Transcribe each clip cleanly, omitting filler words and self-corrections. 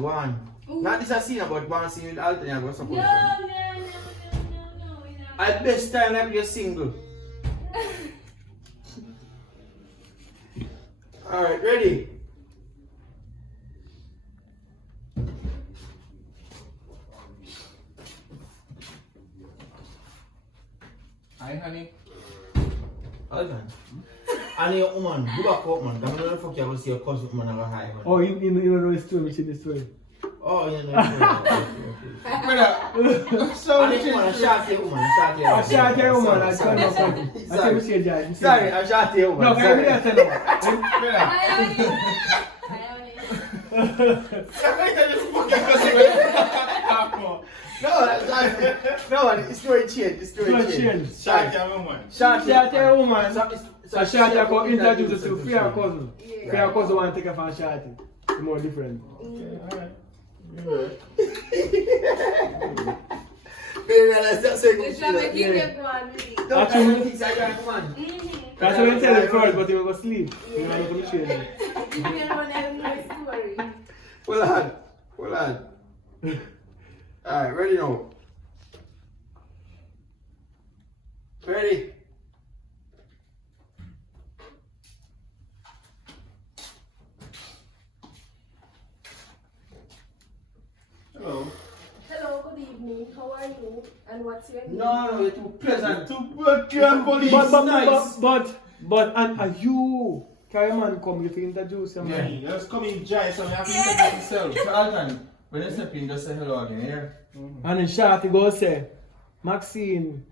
go on. Not this a scene about one scene with Alton, I go suppose. No. At best time, like you're single. Alright, ready? Hi, honey. Alton. And your woman, go back up, man. I'm not fuck you go see your cousin woman and go hi, man. Oh, you know the story, which is the story. Oh, you know. Brother, So, and your woman, I shot your woman. I shot your woman, I turned up on it. I said, we should judge. Sorry, I shot your woman. No, can you tell them? brother. No, it's story change. It's story change. Shot your woman. Shot Your woman. So Shati your go introduce us to cousin. Fair cousin. Fair cousin want to take her from Shati. It's more different. Alright. That's a good Actually, that's what we tell him first, but he will go sleep. You know, I'm going to change it. Hold on. Alright, ready now. Ready? Hello. Hello, good evening. How are you? And what's your name? No, you're too pleasant. To work your police. And are you? Carry man come, you feel introduce him. Yeah, you just come in dry, so you have to introduce yourself. So Alton, when you step in, just say hello again, yeah? And then Shati go say, Maxine,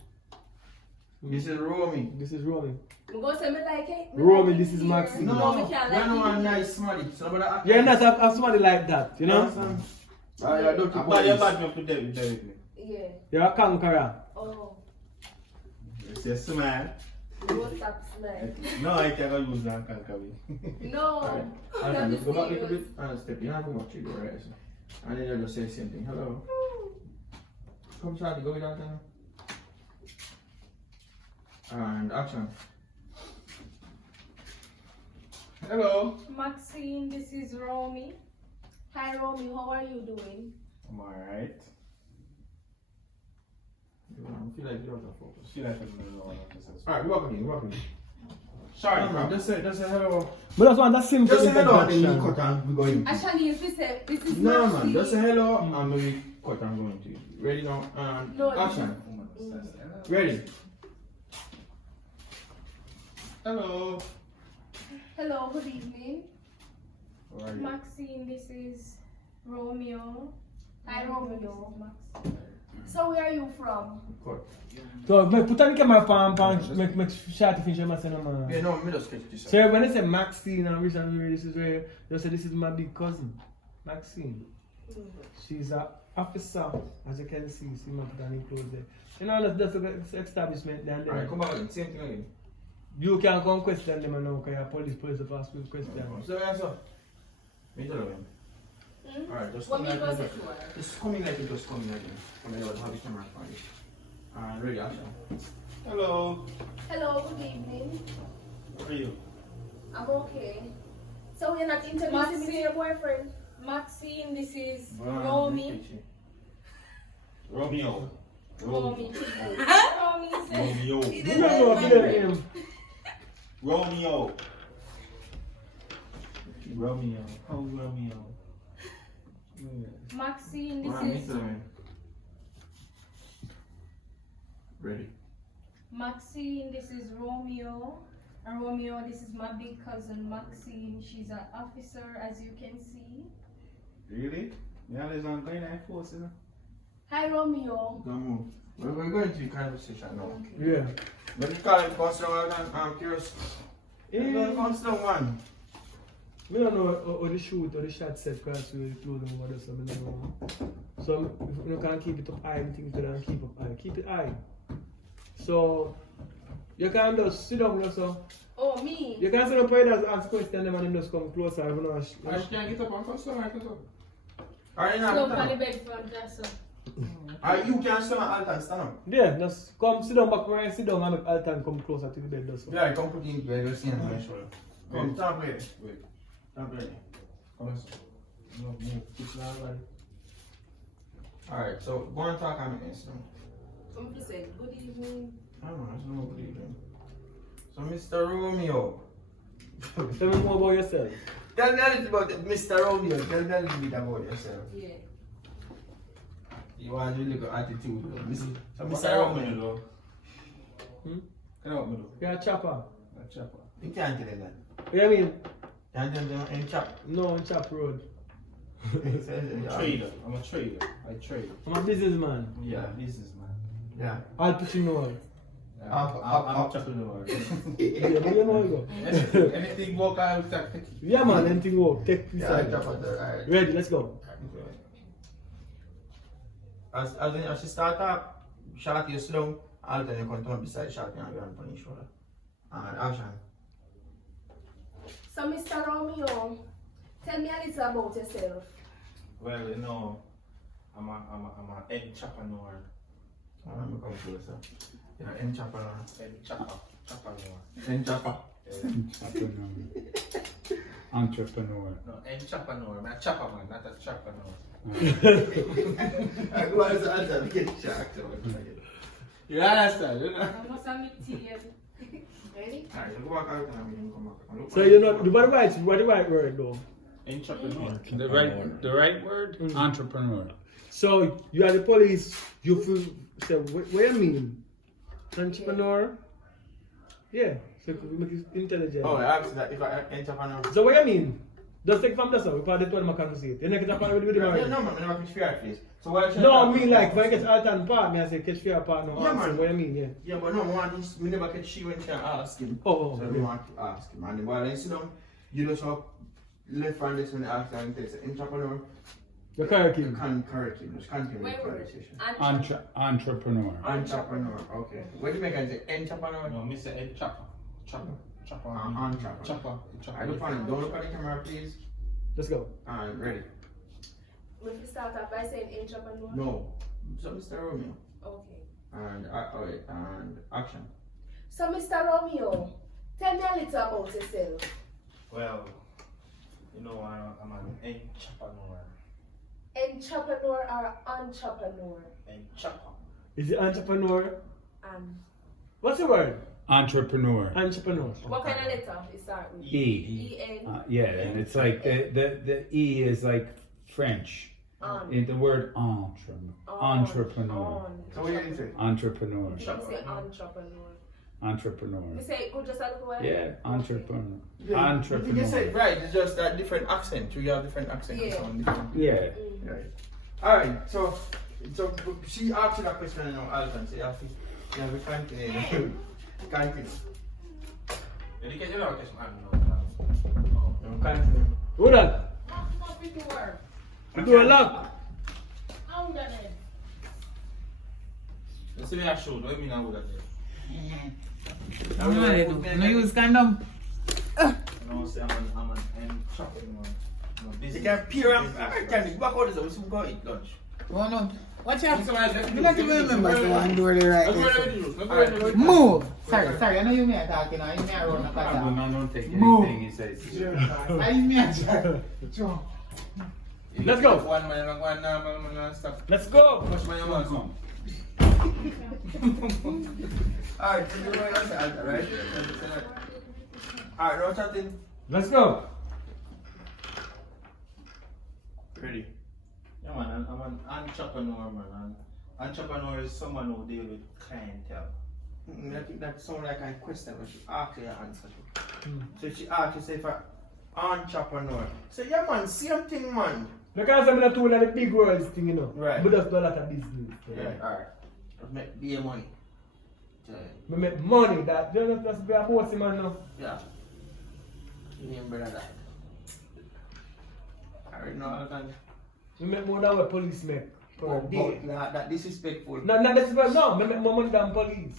This is Romy. this is Romy. Go say me like it. Romy, this is Maxine. No, me you're can't not like one it. nice somebody. Somebody act You're nice. not a somebody like that, you know? I don't I'm bad, you're bad enough to deal with me. Yeah. You're a conqueror. Oh. It's a smile. No stop smile. No, I can't use that conquer me. No. Alton, just go back a little serious. bit and step in. You have to watch it, right? And then you just say the same thing. Hello. Come, Shadi, go with that now. And action. Hello. Maxine, this is Romy. Hi Romy, how are you doing? I'm alright. I feel like you're out of focus. She like it. Alright, walk again. Sorry, No, man, just say hello. But that's one that's simple. Just say hello and then we introduction. cut and we go in. Actually, if you say this is No, Maxine. man, just say hello and we cut and go into it. Ready now? And No, action. Ready? Hello. Hello, good evening. How are you? Maxine, this is Romeo. Hi Romeo. So where are you from? Cut. So, put on the camera make Shati finish your message. Yeah, no, me just catch this. So, when they say Maxine and Rich and Riri, this is where they say this is my big cousin, Maxine. She's an officer, as you can see my put on the clothes there. You know, that's the establishment there. Alright, come back again. Same thing again. You can come question them and now, because police have asked you question. So, yeah, so. Me tell them. Alright, just What come me like go say that. to her? Just coming like it, just coming like it. Come here, have the camera for you. And ready, action. Hello. Hello, good evening. How are you? I'm okay. So you're not introducing me to your boyfriend? Maxine, this is Wow, Romy. Romeo. Romy. Romy said. Romeo. You don't know if you him. Romeo. Romeo. Oh, Romeo. Maxine, Wow, this me is tell me. Ready. Maxine, this is Romeo. And Romeo, this is my big cousin Maxine. She's an officer, as you can see. Really? Yeah, there's one going on force, you know? Hi Romeo. Don't move. We're going to the conversation now. Yeah. Let me call it Constable and I'm curious. Constable one. We don't know how the shoot or the shot set because we told them what else, so we don't know. So if you can't keep it up high, I think you can keep up high. Keep it high. So you can just sit down so Oh, me? you can sit up and ask questions and then just come closer. I don't know. I can't get up on customer, I can talk. Alright, So on the now. bed front, that's all. Alright, you can stand up and stand up. Yeah, just come sit down back where I sit down and make Alton come closer to the bed. Just so. Yeah, come put in the bed, you'll see him on my shoulder. Come, talk ready. Wait. Talk ready. Come on. Alright, so go and talk on this now. Come to say good evening. I don't know, I don't know what you're doing. So Mr. Romeo. Tell me more about yourself. Tell me a little about Mr. Romeo. Tell me a little bit about yourself. Yeah. You want a little attitude. So What Mr. Romeo. though? Hmm? Can I help me though? You're a chopper. A chopper. You can't tell him that. Yeah, I mean, Can't tell him in chap. no on Chop Road. Trader. I'm a trader. I trade. I'm a businessman. Yeah, businessman. Yeah. Entrepreneur. I'm a entrepreneur. Yeah, but you know you go. Anything work I will take. Yeah, man, anything work. Take this Yeah, side. chap on the right. Ready, let's go. As she start up, shot you slow, all the time you come to beside shot you and go on your shoulder. And action. So Mr. Romeo, tell me a little about yourself. Well, you know, I'm a entrepreneur. I'm come closer. Yeah, in chopper now. Entrepreneur. In chopper. Entrepreneur. No, entrepreneur. I'm a chopper man, not a entrepreneur. I go as an answer, get shocked. You understand? You know? I must have met tea. Ready? Alright, you go back out and I'm come back. So you know, what the right word though. Entrepreneur. The right word? Mm. Entrepreneur. So you are the police, you feel, say, what you mean? Entrepreneur? Yeah, so you make it intelligent. Oh, I asked that if I entrepreneur. So what you mean? Just take from the side, we probably told them I can't see it. You never get a part with the Yeah, man. no, man, I never catch fear face. So why should No, I mean like, when I get alt and part, me I say catch fear part, no Yeah, answer. man. What you mean, yeah? Yeah, but no, we never catch she when she ask him. Oh, So we want to ask him. And while I sit down, you just have left hand this when they ask and say, entrepreneur, the correct you him. can correct him. Just continue the Wait, wait. conversation. Entrepreneur. Entrepreneur, okay. What do you make I say? Entrepreneur? No, Mr. Ed Chopper. Chopper. Chopper. Entrepreneur. Chopper. I look on it. Don't look at the camera, please. Let's go. And ready. We will start off by saying entrepreneur. No. So Mr. Romeo. Okay. And and action. So Mr. Romeo, tell me a little about yourself. Well, you know, I'm an entrepreneur. Entrepreneur or entrepreneur? Entrepreneur. Is it entrepreneur? And What's the word? Entrepreneur. Entrepreneur. what kind of letter is that with? E. E-N. Yeah, and it's like the E is like French. On. In the word entrepreneur. So what did you say? Entrepreneur. You say entrepreneur. Entrepreneur. You say it good just a little while? Yeah, entrepreneur. You said Entrepreneur. right, it's just that different accent. You have different accent. Yeah. Sound different. Yeah. Mm. Right. Alright, so she asked you that question and now Alton, so you have to continue. Continue. You know, this man, no. Continue. Hold on. Do a lock. You see me a show, don't mean I would have No use condom. You know, say I'm an entrepreneur. I'm a You business. can peer up. Can you back out this? We go eat lunch. Oh no. Watch out. Let's You not even remember so I'm doing it right. go. Move. Sorry, I know you may attack, you know, you may run a pattern. Don't take Move. anything he says. I may attack. Let's go. One man, stop. Let's go. Push my arm. Alright, so you know what I said, right? Alright, no chatting. Let's go. Ready. Yeah, man, I'm an entrepreneur, man. And entrepreneur is someone who deal with clientele. I think that sounds like a question when she asked you to answer. So she asked you, say, if an entrepreneur. So, yeah, man, same thing, man. Because I'm not doing the big words thing, you know. Right. But just do a lot of business. Yeah, alright. Just make beer money. We make money that just be a bossy man now. Yeah. You name brother that. I already know all that. We make more than what police make per day. But that disrespectful. No, that's right. No, we make more money than police.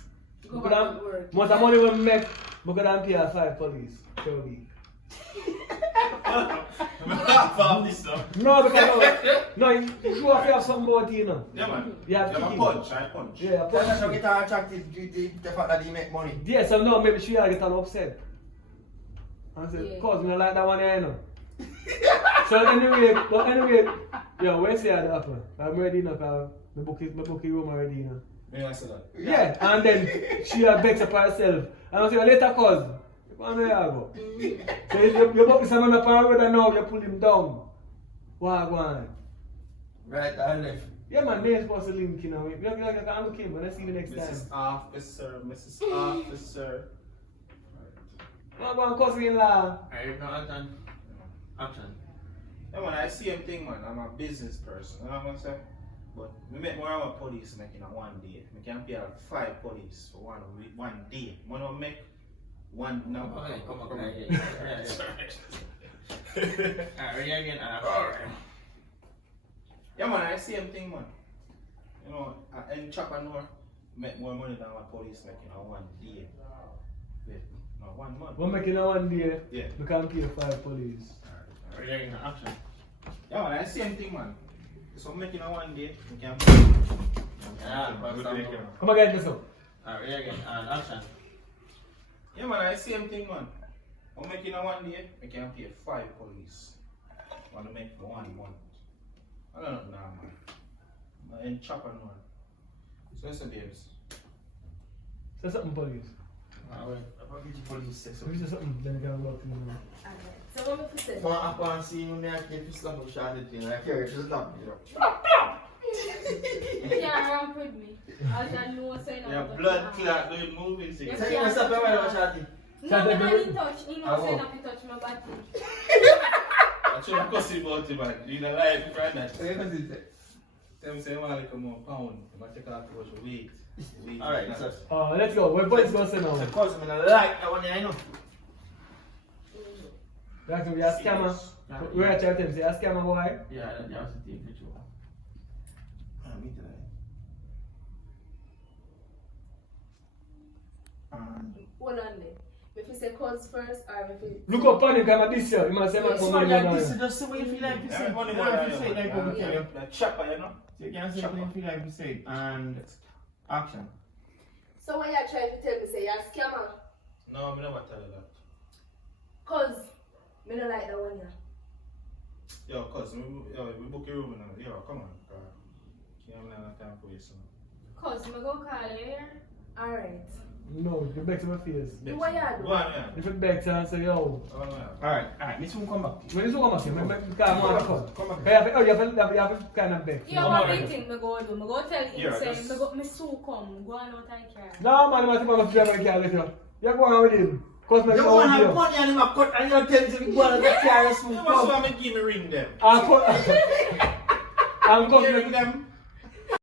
Go We back could to work. most of the money we make, we could have pay 5 police per week. Laugh off this stuff. No, because no, you have to have something about you, you know. Yeah, man. You have to I keep- punch. I punch. Yeah, That's not punch. get her attracted to the fact that he make money. Yeah, so no, maybe she get all upset. And say, Yeah. cause me not like that one here, you know. So anyway, yo, where's the other upper? I'm ready now, my bookie room already now. May I say that? Yeah, and then she had vexed upon herself. And I say, later cuz, where you go? So you book someone up on the road and now you pull him down. What go on? Right and left. Yeah man, they're supposed to link you know. You can look him, but let's see you next time. Mrs. Officer. What go on, cousin-in-law? Alright, now action. Yeah, man, I see him thing, man. I'm a business person. You know what I'm saying? But we make more of a police making a 1 day. We can pay 5 police for 1 day. We don't make one no. Okay, come on, yeah. Alright, again. Yeah, man, I see him thing, man. You know, in Chapanor, make more money than what police making a 1 day. Wait, no, 1 month. We're making a 1 day, Yeah. we can pay 5 police. Alright, again, action. Yeah, man, I see him thing, man. So making a 1 day, we can Yeah, but Come again, this up. Alright, again, action. Yeah, man, I see him thing, man. I'm making a 1 day, we can pay 5 police. Want to make 1 month. I don't know, nah, man. I'm in Chapanor. So it's a babes. Say something police. Alright, I'll get you police say So you say something, then you can walk to me. Alright. So what me say? Man, I can't see you there, I can't slap a shot at you. I carry it, just love you. You can't ramp with me. All you know is saying Yeah, blood clot doing movies. Yeah. Say you stop your man, shot it. No, I'm not in touch. He knows saying not to touch my body. I try to cuss about it, man. You know, life, friend. Say what is it? Them say, man, like a more pound. I'm going to take out too much weight. Alright, so. Let's go. What boys gonna say now? So, cause I'm gonna like that one, I know. That's gonna be a scammer. We're at your time, say a scammer boy. Yeah, that's the thing for sure. Me too. Hold on there. If you say cause first or if you... Look up on him, come this year. You must say, It's man, not like this, just the way you feel like you say it. Only You one know, I if you say it like what we tell you. Like chopper, you know? So you can say it when you feel like you say it. And action. So when you try to tell me say you're a scammer, No, I never tell you that. cause me don't like that one yeah. Yo, cuz, we book your room now. Yo, come on. Can't have time for you, son. Cause me go call you here. Alright. No, you back to my face. Do what you do? Go on, yeah. If it back to and say, yo. Go on, yeah. Alright, me soon come back. When you come back here, because I want to come. Come back. You have to kind of back. You know what I think me go do? Me go tell him Yeah, say just- me so come. Go on out and carry. No, man, I'm going to drive my car with you. You go on with him. Cause me You go want to with have you. money and him a cut and you tell him to go and get careless food. You must want me to give me ring them. I'm Give me ring them.